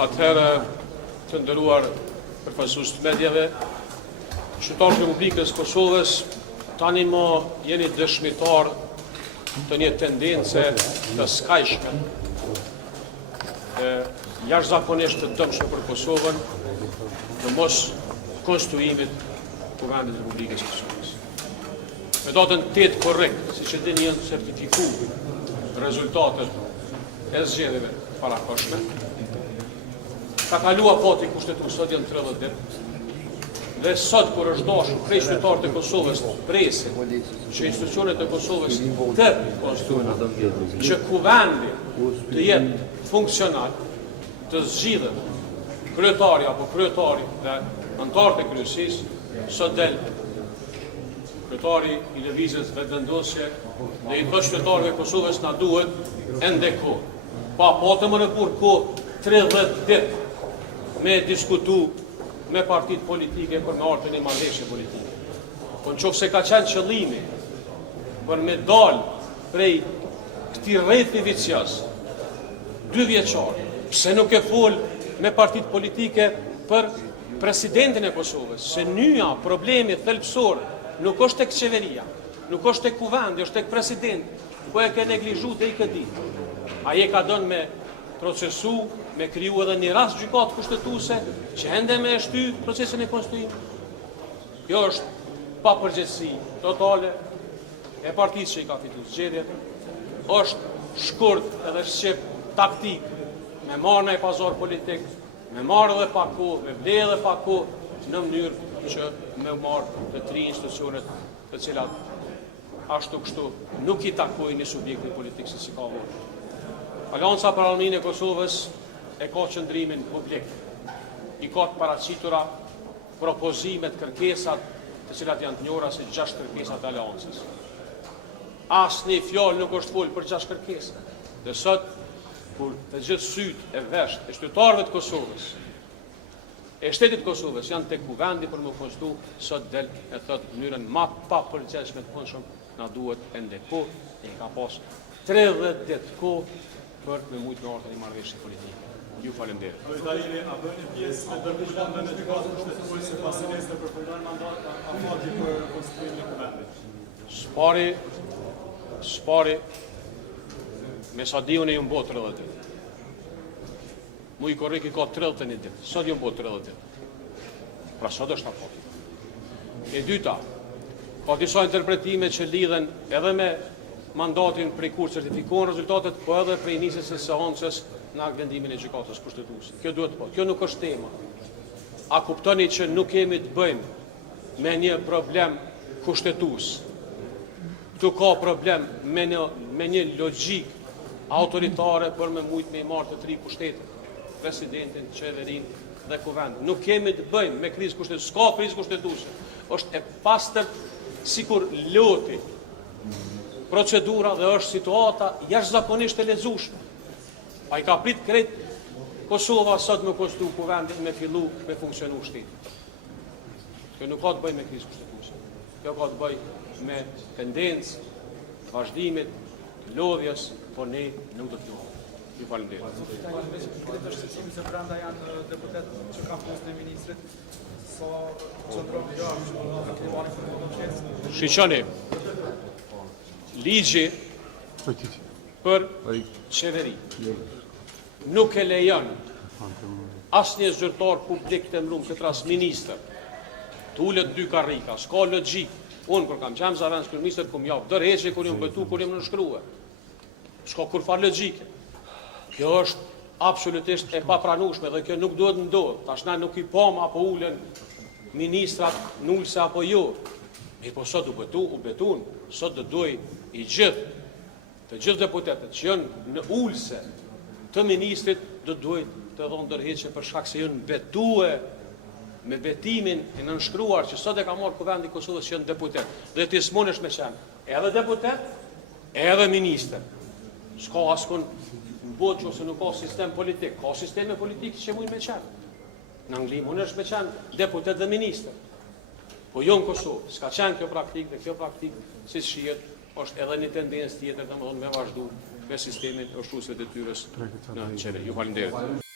Atëherë, të nderuar përfaqësues të medjave, qytetarët e Republikës Kosovës tani më jeni dëshmitar të një tendence të skajshme, jashtëzakonisht të dëmshme për Kosovën, të mos konstruimit Kuvendit të Republikës Kosovës. Me datën 8 korrekt, siç e dini, janë certifikuar rezultatet e zgjedhjeve parakoshme. Ka kalua pati kushtetues, sot janë 30 ditë. Dhe sot kur është dashur prej qytetarët e Kosovës presin që institucionet e Kosovës të konstruojnë, që kuvendi të jetë funksional, të zgjidhet kryetari apo kryetari dhe anëtarët e kryesisë, sot del kryetari i lëvizjes vetëvendosje dhe i thotë qytetarëve e Kosovës na duhet ende kohë. Pa patë më në kur kohë 30 ditë me diskutu me partitë politike për me ardhur një marrëveshje politike. Po nëse ka qenë qëllimi për me dalë prej këtij rrethi vicioz 2 vjeçar, pse nuk e fol me partitë politike për presidentin e Kosovës, se nyja problemi thelbësor nuk është tek qeveria, nuk është tek kuvendi, është tek presidenti, po e ke neglizhu deri këtë ditë. Ai e ka dhënë me procesu, me kriju edhe një rast gjykatë kushtetuese që ende me e shty procesin e konstituimit. Kjo është pa përgjegjësi totale e partisë që i ka fituar zgjedhjet, është shkurt edhe shqip taktik, me marrë në pazar politik, me marrë edhe pa kohë, me ble edhe pa kohë, në mënyrë që me marrë të 3 institucionet të cilat ashtu kështu nuk i takojnë një subjekti politik se si ka vërë. Alianca për Armiqin e Kosovës e ka qëndrimin publik, i ka të paraqitura propozimet, kërkesat të cilat janë të njohura si 6 kërkesat e Aliancës. Asnjë fjalë nuk është folë për 6 kërkesa. Dhe sot, kur të gjithë sytë e vesht e qytetarëve të Kosovës, e shtetit Kosovës janë tek kuvendi për më konstu, sot del e thot mënyrën ma pa përgjegjshme të fundshëm, na duhet ende kohë, e ka pas 30 ditë kohë për me mujtë me ardhur një marrëveshje politike. Ju falenderoj. Kryetari, a bën pjesë me dërmishën me gjykatë kushtetuese pasi nesër përfundon mandat afati për konstituimin e kuvendit? Spari me sa diun e ju mbot 30 ditë. Mu i korrek i ka 31 ditë, sot ju mbot 30 ditë. Pra sot është afati. E dyta, ka disa interpretime që lidhen edhe me mandatin prej kur certifikohen rezultatet, po edhe prej nisjes së seancës në akt vendimin e gjykatës kushtetuese. Kjo duhet po, kjo nuk është tema. A kuptoni që nuk kemi të bëjmë me një problem kushtetues. Këtu ka problem me një logjik autoritare për me mujt me i marrë të 3 pushtetet, presidentin, qeverin dhe kuvendin. Nuk kemi të bëjmë me krizë kushtetuese, s'ka krizë kushtetuese. Është e pastër sikur loti procedura dhe është situata jashtëzakonisht e lezetshme. Ai ka prit krejt Kosova sot me konstituu kuvendin, me fillu me funksionu shteti. Kjo nuk ka të bëjë me krizë kushtetuese. Kjo ka të bëjë me tendencë të vazhdimit të lodhjes, po ne nuk do të lodhim. Ju falenderoj. Këtë është secili se brenda janë deputet që kanë postën e ministrit, sa qëndron jashtë, në klimani për të qenë. Shiqoni, ligji për qeveri nuk e lejon asnjë zyrtar publik të mbrëm këtë rast ministër të ulet 2 karrika, s'ka logjik. Unë kur kam qenë zavend kryeministër kum jap dorëheqje kur jam betu kur jam nënshkruar. S'ka kurfar logjike. Kjo është absolutisht e papranueshme dhe kjo nuk duhet ndodh. Tash na nuk i pam apo ulen ministrat nulse apo jo. Mirë, po sot u betun, sot do duaj i të gjithë deputetët që janë në ulse të ministrit do duhet të dhonë dorëheqje për shkak se janë betue me betimin e nënshkruar që sot e ka marrë kuvendi i Kosovës që janë deputet. Dhe ti smunesh me qenë edhe deputet, edhe ministër. S'ka askon në botë që ose nuk ka sistem politik, ka sisteme politikë që mujnë me qenë. Në Angli mundesh me qenë deputet dhe ministër. Po jo në Kosovë, s'ka qenë kjo praktikë dhe kjo praktikë, si shihet, është edhe një tendencë tjetër, domethënë me vazhdu me sistemin e ushtruesve detyrës në qeveri. Ju falenderoj.